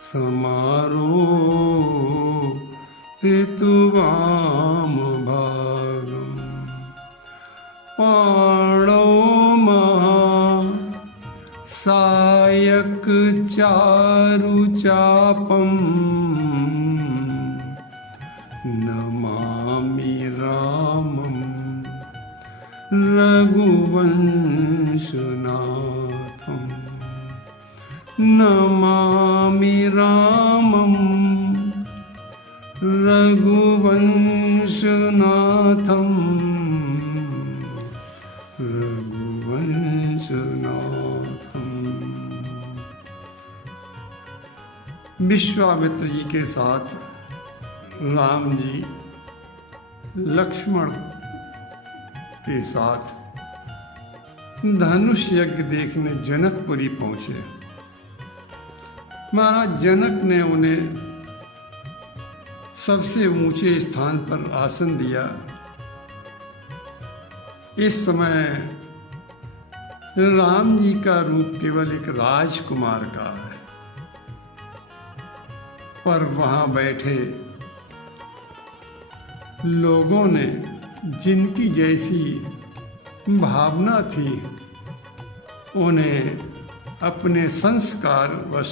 समारो पितुवाम भागम पाणो महा सायक चारु चापम नमामि रामं रघुवंशनाथं नमामि रामं रघुवंशनाथं रघुवंशनाथं। विश्वामित्र जी के साथ राम जी लक्ष्मण के साथ धनुष यज्ञ देखने जनकपुरी पहुंचे। महाराज जनक ने उन्हें सबसे ऊंचे स्थान पर आसन दिया। इस समय राम जी का रूप केवल एक राजकुमार का है, पर वहां बैठे लोगों ने जिनकी जैसी भावना थी उन्हें अपने संस्कार वश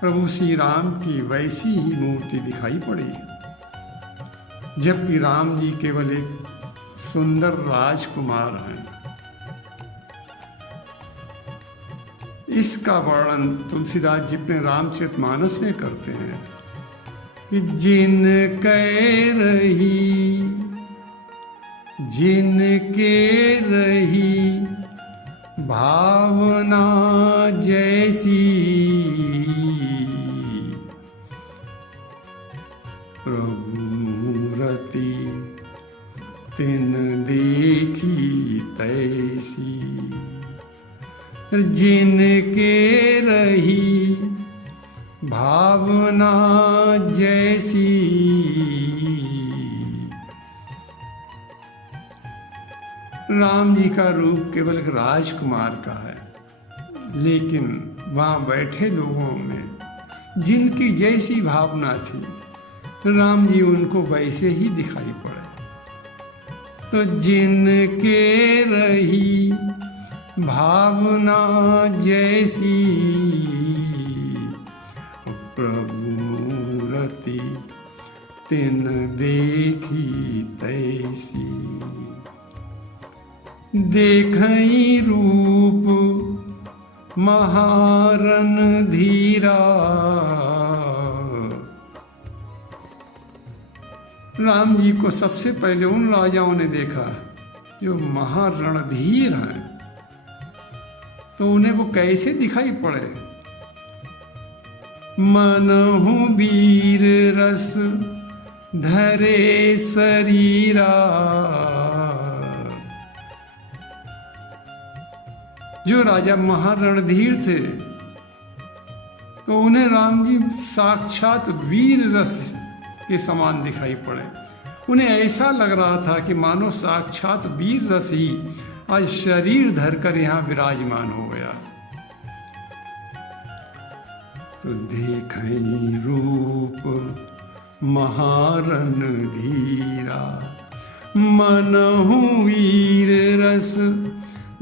प्रभु श्री राम की वैसी ही मूर्ति दिखाई पड़ी, जबकि राम जी केवल एक सुंदर राजकुमार हैं। इसका वर्णन तुलसीदास जी अपने रामचरितमानस में करते हैं कि जिनके रही भावना जैसी प्रभु मूर्ति तिन देखी तैसी। जिनके रही भावना जैसी राम जी का रूप केवल एक राजकुमार का है, लेकिन वहाँ बैठे लोगों में जिनकी जैसी भावना थी राम जी उनको वैसे ही दिखाई पड़े। तो जिनके रही भावना जैसी प्रभु मूर्ति तिन देखी तैसी। देखई रूप महारन धीरा। राम जी को सबसे पहले उन राजाओं ने देखा जो महारणधीर हैं, तो उन्हें वो कैसे दिखाई पड़े। मनहु वीर रस धरे शरीरा। जो राजा महारणधीर थे तो उन्हें राम जी साक्षात वीर रस के समान दिखाई पड़े। उन्हें ऐसा लग रहा था कि मानो साक्षात वीर रस ही आज शरीर धरकर यहाँ विराजमान हो गया। तो देखई रूप महारन धीरा। मनहु वीर रस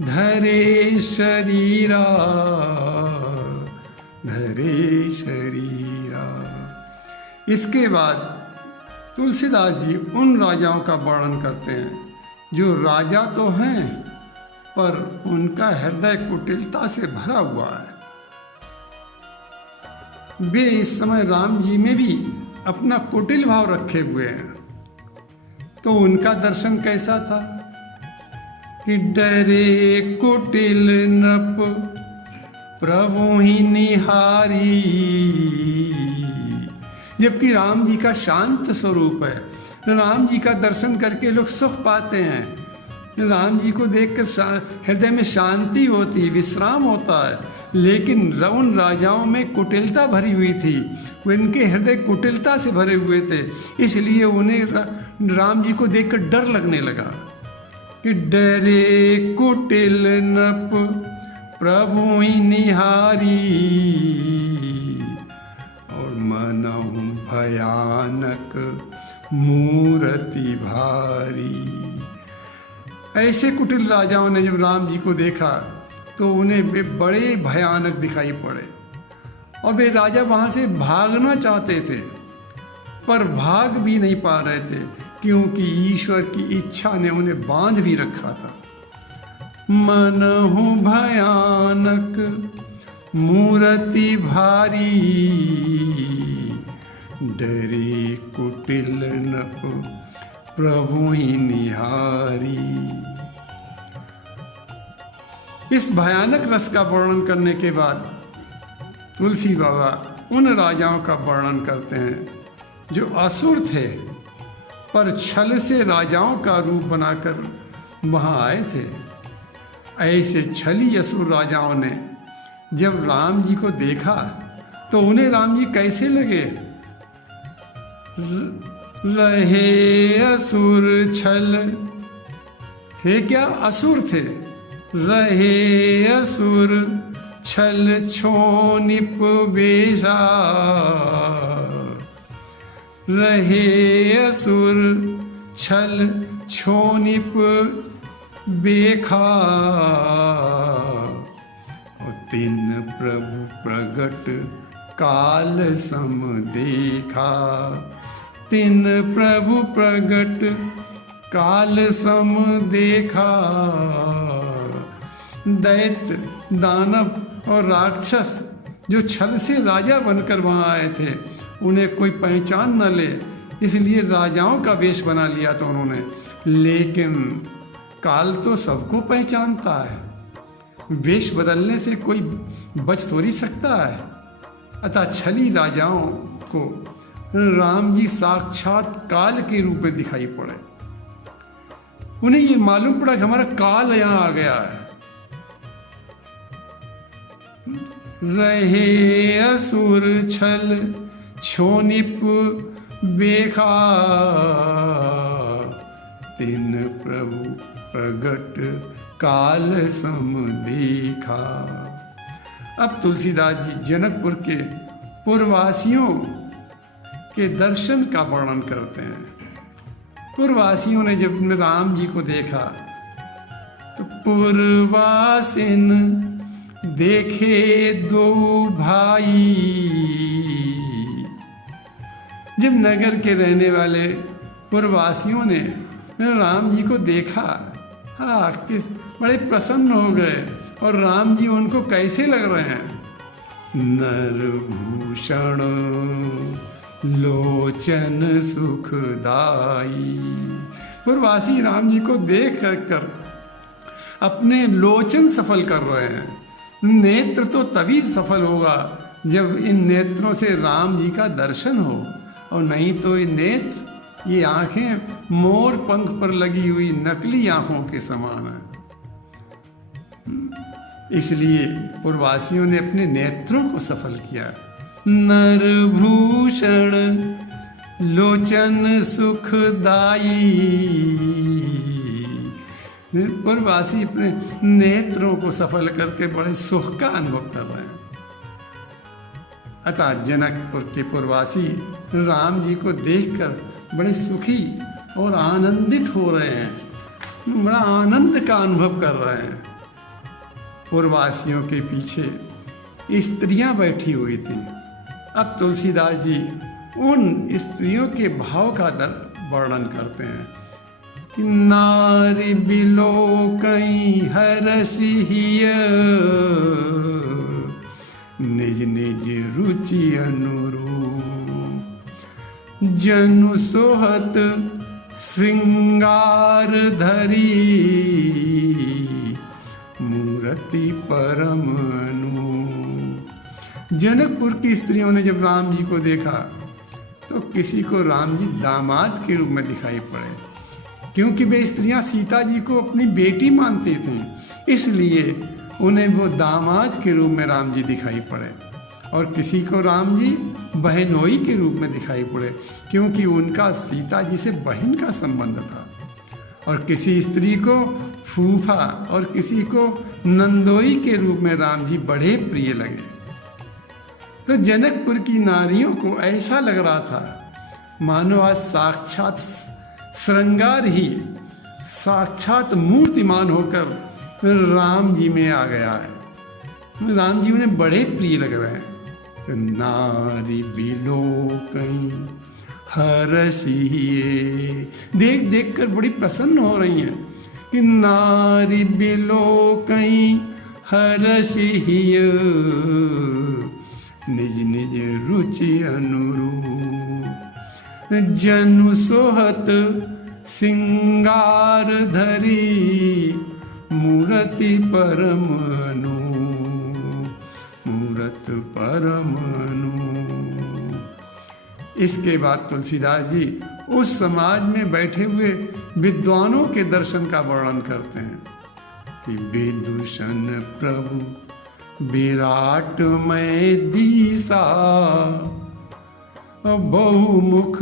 धरे शरीरा। धरे शरीरा। इसके बाद तुलसीदास जी उन राजाओं का वर्णन करते हैं जो राजा तो हैं पर उनका हृदय कुटिलता से भरा हुआ है। वे इस समय राम जी में भी अपना कुटिल भाव रखे हुए हैं। तो उनका दर्शन कैसा था कि डरे कुटिल नृप प्रभु ही निहारी। जबकि राम जी का शांत स्वरूप है, राम जी का दर्शन करके लोग सुख पाते हैं। राम जी को देखकर हृदय में शांति होती है, विश्राम होता है। लेकिन उन राजाओं में कुटिलता भरी हुई थी, वो इनके हृदय कुटिलता से भरे हुए थे, इसलिए उन्हें राम जी को देखकर डर लगने लगा कि डरे कुटिल नृप प्रभु ही निहारी। मूर्ति भारी। ऐसे कुटिल राजाओं ने जब राम जी को देखा तो उन्हें वे बड़े भयानक दिखाई पड़े और वे राजा वहाँ से भागना चाहते थे, पर भाग भी नहीं पा रहे थे क्योंकि ईश्वर की इच्छा ने उन्हें बांध भी रखा था। मनहु भयानक मूर्ति भारी, डरे कुटिल नृप प्रभु ही निहारी। इस भयानक रस का वर्णन करने के बाद तुलसी बाबा उन राजाओं का वर्णन करते हैं जो असुर थे पर छल से राजाओं का रूप बनाकर वहाँ आए थे। ऐसे छली असुर राजाओं ने जब राम जी को देखा तो उन्हें राम जी कैसे लगे? रहे असुर छल थे, क्या असुर थे? रहे असुर छल छोनिप वेशा, रहे असुर छल छोनिप बेखा। तिन प्रभु प्रगट काल सम देखा, तिन प्रभु प्रगट काल सम देखा। दैत्य, दानव और राक्षस जो छल से राजा बनकर वहाँ आए थे उन्हें कोई पहचान न ले, इसलिए राजाओं का वेश बना लिया था उन्होंने। लेकिन काल तो सबको पहचानता है, वेश बदलने से कोई बच थोड़ी सकता है। अतः छली राजाओं को राम जी साक्षात काल के रूप में दिखाई पड़े। उन्हें ये मालूम पड़ा कि हमारा काल यहाँ आ गया है। रहे असुर छल छोनिप बेखा, तिन प्रभु प्रगट काल सम देखा। अब तुलसीदास जी जनकपुर के पुरवासियों के दर्शन का वर्णन करते हैं। पुरवासियों ने जब राम जी को देखा तो पुरवासिन देखे दो भाई। जब नगर के रहने वाले पुरवासियों ने राम जी को देखा, हाँ, कि बड़े प्रसन्न हो गए। और राम जी उनको कैसे लग रहे हैं? नरभूषण लोचन सुखदाई। पुरवासी राम जी को देख कर अपने लोचन सफल कर रहे हैं। नेत्र तो तभी सफल होगा जब इन नेत्रों से राम जी का दर्शन हो, और नहीं तो ये नेत्र, ये आंखें मोर पंख पर लगी हुई नकली आंखों के समान है। इसलिए पुरवासियों ने अपने नेत्रों को सफल किया। नरभूषण लोचन सुखदाई। पुरवासी अपने नेत्रों को सफल करके बड़े सुख का अनुभव कर रहे हैं। अतः जनकपुर के पुरवासी राम जी को देखकर बड़े सुखी और आनंदित हो रहे हैं, बड़ा आनंद का अनुभव कर रहे हैं। पुरवासियों के पीछे स्त्रियां बैठी हुई थीं। अब तुलसीदास जी उन स्त्रियों के भाव का वर्णन करते हैं कि नारी बिलोकई हरसिय, निज निज रुचि अनुरूप, जनु सोहत श्रृंगार धरी, मूर्ति परम अनूप। जनकपुर की स्त्रियों ने जब राम जी को देखा तो किसी को राम जी दामाद के रूप में दिखाई पड़े, क्योंकि वे स्त्रियां सीता जी को अपनी बेटी मानती थीं, इसलिए उन्हें वो दामाद के रूप में राम जी दिखाई पड़े। और किसी को राम जी बहनोई के रूप में दिखाई पड़े, क्योंकि उनका सीता जी से बहन का संबंध था। और किसी स्त्री को फूफा और किसी को नंदोई के रूप में राम जी बड़े प्रिय लगे। तो जनकपुर की नारियों को ऐसा लग रहा था मानो आज साक्षात श्रृंगार ही साक्षात मूर्तिमान होकर राम जी में आ गया है। राम जी उन्हें बड़े प्रिय लग रहे हैं। नारी बिलोकई हरसिए, देख देख कर बड़ी प्रसन्न हो रही हैं कि नारी बिलोकई हरसिए, निज निज रुचि अनुरूप, जनु सोहत सिंगार धरी, मूर्ति परमनु, मूरत परमनु। इसके बाद तुलसीदास जी उस समाज में बैठे हुए विद्वानों के दर्शन का वर्णन करते हैं कि विदूषण प्रभु विराटमय दिशा, बहुमुख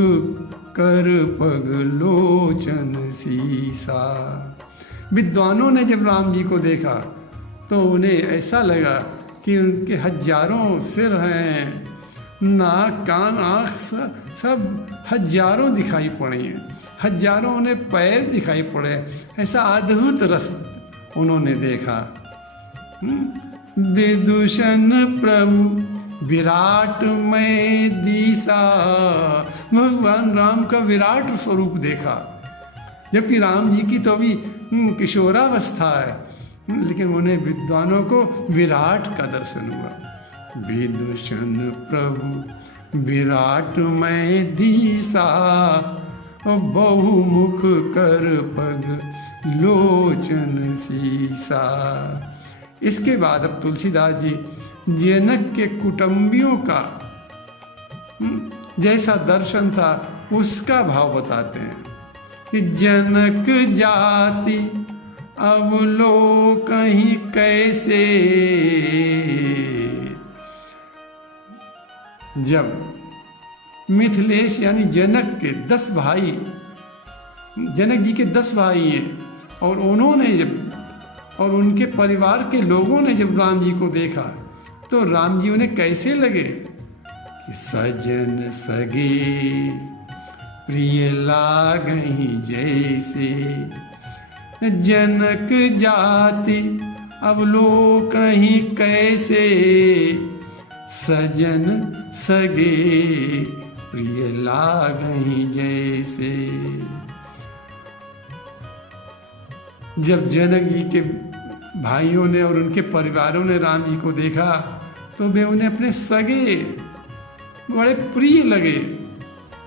कर पग लोचन सीसा। विद्वानों ने जब राम जी को देखा तो उन्हें ऐसा लगा कि उनके हजारों सिर हैं, नाक कान आँख सब हजारों दिखाई पड़े हैं, हजारों उन्हें पैर दिखाई पड़े। ऐसा अद्भुत रस उन्होंने देखा। विदूषण प्रभु विराटमय दिशा, भगवान राम का विराट स्वरूप देखा। जबकि राम जी की तो अभी किशोरावस्था है, लेकिन उन्हें विद्वानों को विराट का दर्शन हुआ। विदूषण प्रभु विराटमय दिशा, बहुमुख कर पग लोचन सीसा। इसके बाद अब तुलसीदास जी जनक के कुटुंबियों का जैसा दर्शन था उसका भाव बताते हैं कि जनक जाति अवलोकहि कैसे, जब मिथिलेश यानी जनक के 10 भाई, जनक जी के 10 भाई हैं, और उन्होंने जब और उनके परिवार के लोगों ने जब राम जी को देखा तो राम जी उन्हें कैसे लगे कि सजन सगे प्रिय लागहि जैसे, जनक जाति अवलोकहि कैसे, सजन सगे प्रिय लागहि जैसे। जब जनक जी के भाइयों ने और उनके परिवारों ने राम जी को देखा तो वे उन्हें अपने सगे बड़े प्रिय लगे।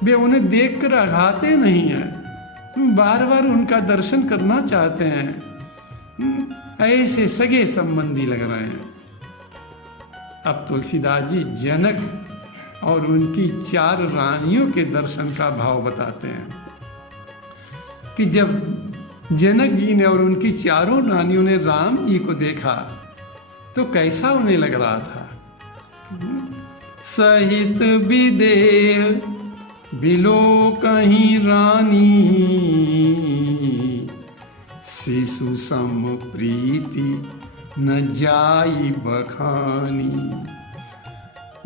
वे उन्हें देखकर अघाते नहीं हैं, बार बार उनका दर्शन करना चाहते हैं, ऐसे सगे संबंधी लग रहे हैं। अब तुलसीदास जी जनक और उनकी 4 रानियों के दर्शन का भाव बताते हैं कि जब जनक जी ने और उनकी 4 रानियों ने राम जी को देखा तो कैसा उन्हें लग रहा था। सहित विदेह बिलोकहि रानी, शिशु सम प्रीति न जाई बखानी।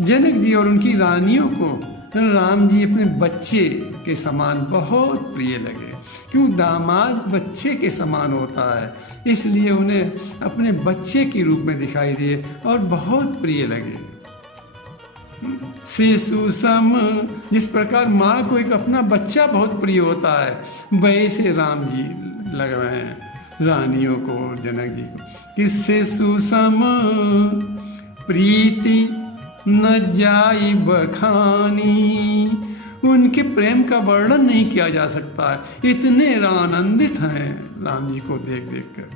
जनक जी और उनकी रानियों को राम जी अपने बच्चे के समान बहुत प्रिय लगे, क्यों दामाद बच्चे के समान होता है, इसलिए उन्हें अपने बच्चे के रूप में दिखाई दिए और बहुत प्रिय लगे। शिशु सम, जिस प्रकार माँ को एक अपना बच्चा बहुत प्रिय होता है, वैसे राम जी लग रहे हैं रानियों को और जनक जी को कि शिशु सम प्रीति न जाई बखानी। उनके प्रेम का वर्णन नहीं किया जा सकता है, इतने आनंदित हैं राम जी को देख देख कर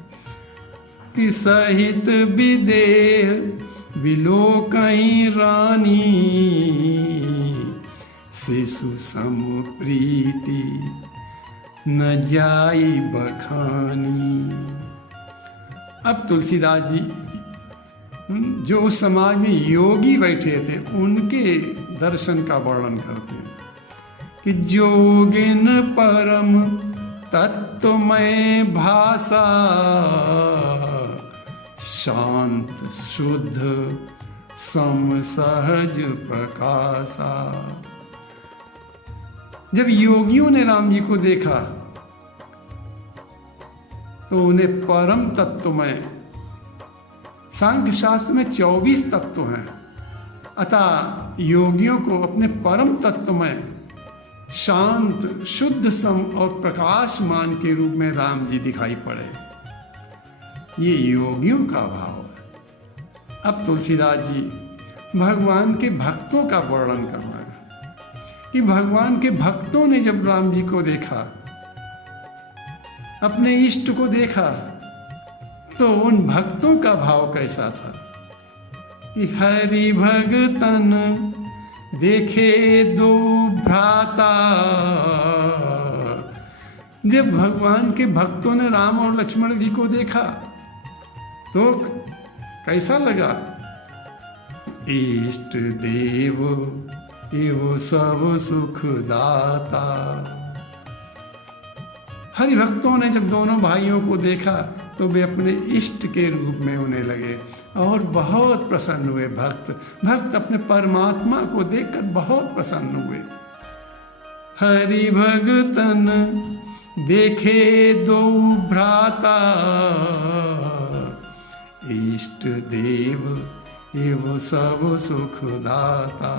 कि सहित विदेह बिलोकहि रानी, शिशु सम प्रीति न जाई बखानी। अब तुलसीदास जी जो उस समाज में योगी बैठे थे उनके दर्शन का वर्णन करते हैं कि जोगिन परम तत्वमय भाषा, शांत शुद्ध सम सहज प्रकाशा। जब योगियों ने राम जी को देखा तो उन्हें परम तत्व में, सांख्य शास्त्र में 24 तत्व हैं, अतः योगियों को अपने परम तत्व में शांत, शुद्ध, सम और प्रकाशमान के रूप में राम जी दिखाई पड़े। ये योगियों का भाव है। अब तुलसीदास जी भगवान के भक्तों का वर्णन कर रहे हैं कि भगवान के भक्तों ने जब राम जी को देखा, अपने इष्ट को देखा, तो उन भक्तों का भाव कैसा था कि हरि भगतन देखे दो भ्राता। जब भगवान के भक्तों ने राम और लक्ष्मण जी को देखा तो कैसा लगा? इष्ट देव एवं सब सुख दाता। हरि भक्तों ने जब दोनों भाइयों को देखा तो वे अपने इष्ट के रूप में उन्हें लगे और बहुत प्रसन्न हुए। भक्त अपने परमात्मा को देखकर बहुत प्रसन्न हुए। हरि भगतन देखे दो भ्राता, इष्ट देव एवं सब सुख दाता।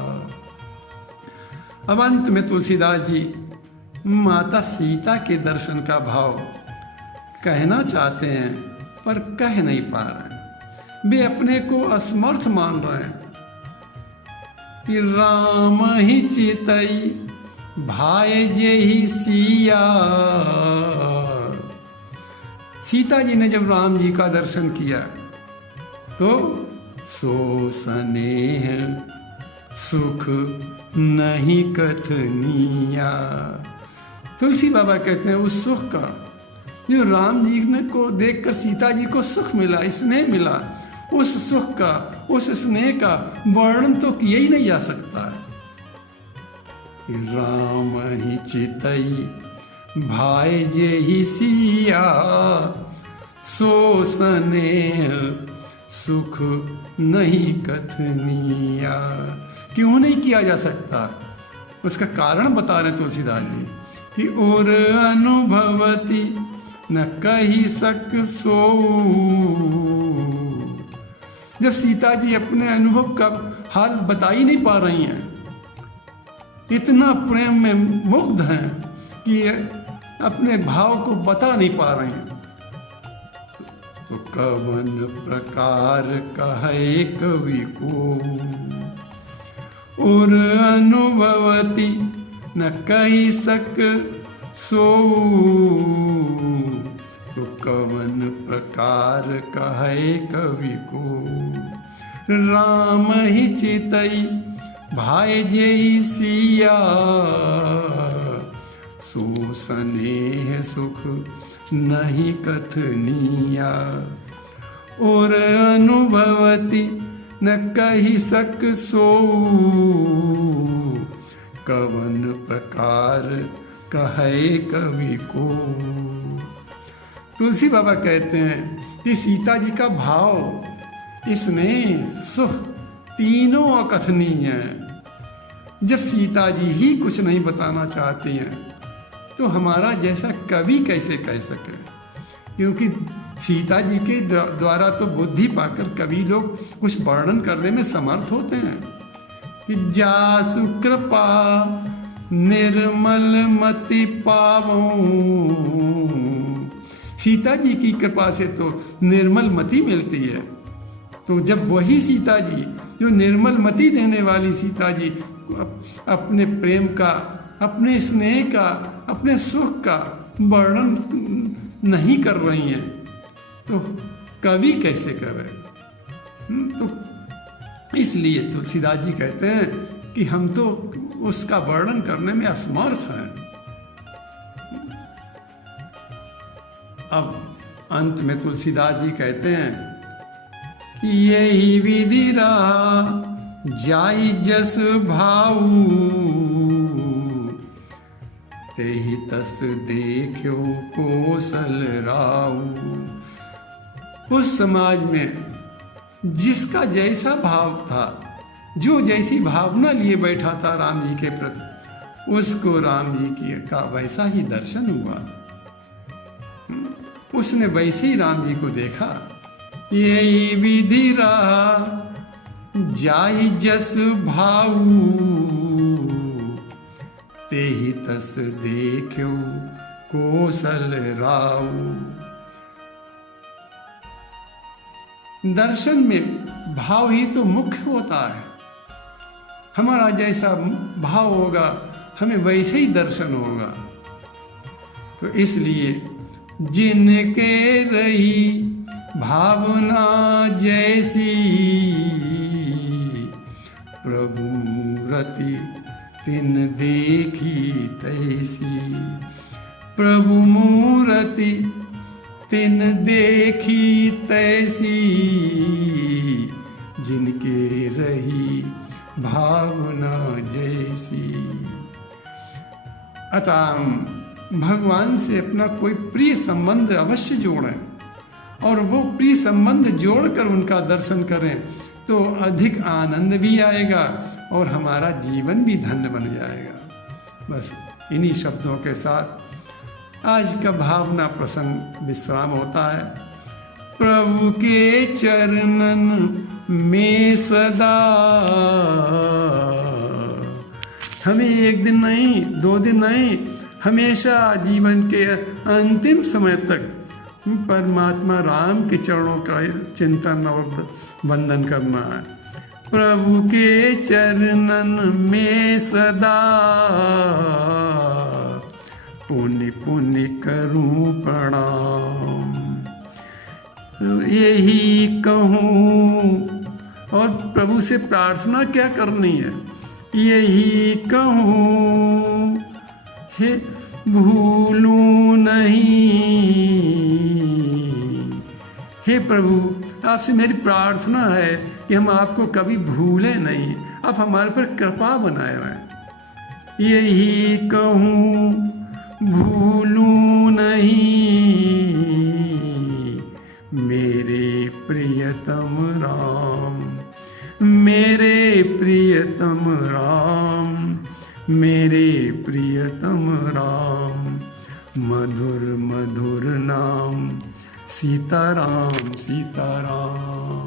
अब अंत में तुलसीदास जी माता सीता के दर्शन का भाव कहना चाहते हैं पर कह नहीं पा रहे हैं। वे अपने को असमर्थ मान रहे हैं कि राम ही चितई भाई जे ही सिया। सीता जी ने जब राम जी का दर्शन किया तो सो स्नेह सुख नहीं कथनिया। तुलसी बाबा कहते हैं उस सुख का जो राम जी ने को देखकर सीता जी को सुख मिला, स्नेह मिला, उस सुख का, उस स्नेह का वर्णन तो किया ही नहीं जा सकता है। राम ही चितई भाई जे ही सिया, सो स्नेह सुख नहीं कथनिया। क्यों नहीं किया जा सकता? उसका कारण बता रहे तुलसीदास जी कि और अनुभवती न कही सक सो। जब सीता जी अपने अनुभव का हाल बता ही नहीं पा रही हैं, इतना प्रेम में मुग्ध हैं कि अपने भाव को बता नहीं पा रही हैं, तो कवन प्रकार कहे कवि को और अनुभवती न कही सक सो। तो कवन प्रकार कहे कवि को राम ही चितई भाई जे सिया, सो स्नेह सुख नहीं कथनिया। और अनुभवती न कही सक सो, कवन प्रकार कहे कवि को। तुलसी बाबा कहते हैं कि सीता जी का भाव, इसमें सुख तीनों अकथनीय हैं। जब सीता जी ही कुछ नहीं बताना चाहती हैं तो हमारा जैसा कवि कैसे कह सके? क्योंकि सीता जी के द्वारा तो बुद्धि पाकर कवि लोग कुछ वर्णन करने में समर्थ होते हैं कि जासु कृपा निर्मल मति पावो। सीता जी की कृपा से तो निर्मल मति मिलती है। तो जब वही सीता जी जो निर्मल मति देने वाली सीता जी अपने प्रेम का, अपने स्नेह का, अपने सुख का वर्णन नहीं कर रही हैं तो कवि कैसे कर रहे? तो इसलिए तुलसीदास जी कहते हैं कि हम तो उसका वर्णन करने में असमर्थ हैं। अब अंत में तुलसीदास जी कहते हैं यही विधि रहा जाई जस भाऊ, तेहि तस देखो कोसल राऊ। उस समाज में जिसका जैसा भाव था, जो जैसी भावना लिए बैठा था राम जी के प्रति, उसको राम जी की का वैसा ही दर्शन हुआ। उसने वैसे ही राम जी को देखा। यही विधि रहा जाहि जस भाऊ, तेहि तस देखो कौशल राऊ। दर्शन में भाव ही तो मुख्य होता है। हमारा जैसा भाव होगा हमें वैसे ही दर्शन होगा। तो इसलिए जिनके रही भावना जैसी, प्रभु मूरति तिन देखी तैसी। प्रभु मूरति तिन देखी तैसी, जिनके रही भावना जैसी। अतः भगवान से अपना कोई प्रिय संबंध अवश्य जोड़ें, और वो प्रिय संबंध जोड़कर उनका दर्शन करें तो अधिक आनंद भी आएगा और हमारा जीवन भी धन्य बन जाएगा। बस इन्हीं शब्दों के साथ आज का भावना प्रसंग विश्राम होता है। प्रभु के चरणन में सदा, हमें एक दिन नहीं, 2 दिन नहीं, हमेशा जीवन के अंतिम समय तक परमात्मा राम के चरणों का चिंतन और वंदन करना है। प्रभु के चरणन में सदा, पुण्य पुण्य करूं प्रणाम। यही कहूँ, और प्रभु से प्रार्थना क्या करनी है? यही कहूँ हे भूलूं नहीं। हे प्रभु, आपसे मेरी प्रार्थना है कि हम आपको कभी भूलें नहीं, आप हमारे पर कृपा बनाए रहें। यही कहूँ भूलूं नहीं, मेरे प्रियतम राम, मेरे प्रियतम राम, मेरे प्रियतम राम। मधुर मधुर नाम सीताराम सीताराम।